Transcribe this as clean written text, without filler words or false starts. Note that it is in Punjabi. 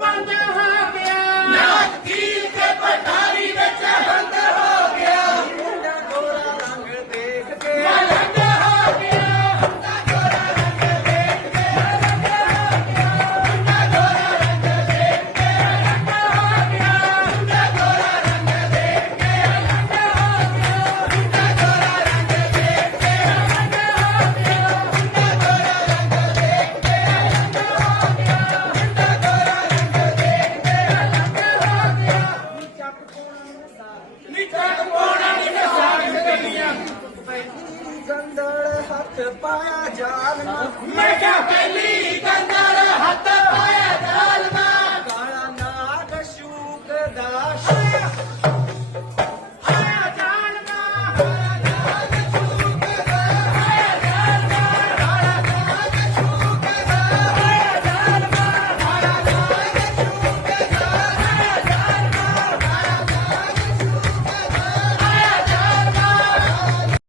ਬੰਦ ਹੋ ਗਿਆ ਨਾਚ ਕੀਲ ਕੇ ਪਠਾਰੀ ਵਿੱਚ ਬੰਦ ਹੋ ਗਿਆ ਮੁੰਡਾ ਗੋਰਾ ਰੰਗ ਦੇਖ ਕੇ ਮਲੰਗ ਹੋ ਗਿਆ ਮੁੰਡਾ ਗੋਰਾ ਰੰਗ ਦੇਖ ਕੇ ਮਲੰਗ ਹੋ ਗਿਆ ਮੁੰਡਾ ਗੋਰਾ ਰੰਗ ਦੇਖ ਕੇ ਮਲੰਗ ਹੋ ਗਿਆ ਮੁੰਡਾ ਗੋਰਾ ਰੰਗ ਦੇਖ ਕੇ ਮਲੰਗ ਹੋ ਗਿਆ ਮੁੰਡਾ ਗੋਰਾ ਰੰਗ ਦੇਖ ਕੇ ਮਲੰਗ ਹੋ ਗਿਆ ਮੁੰਡਾ ਗੋਰਾ ਰੰਗ ਦੇਖ ਕੇ ਮਲੰਗ ਹੋ ਗਿਆ ਮੁੰਡਾ ਗੋਰਾ ਰੰਗ ਦੇਖ ਕੇ ਮਲੰਗ ਹੋ ਗਿਆ ਨੀ ਚੱਕ ਪੋਣਾ ਨੀ ਸਾਗ ਗਲੀਆਂ ਪਹਿਲੀ ਗੰਦਲ ਹੱਥ ਪਾਇਆ ਜਾਲ ਨਾ ਮੈਂ ਕਿਹਾ ਪਹਿਲੀ ਕੰਦਰ ਹੱਥ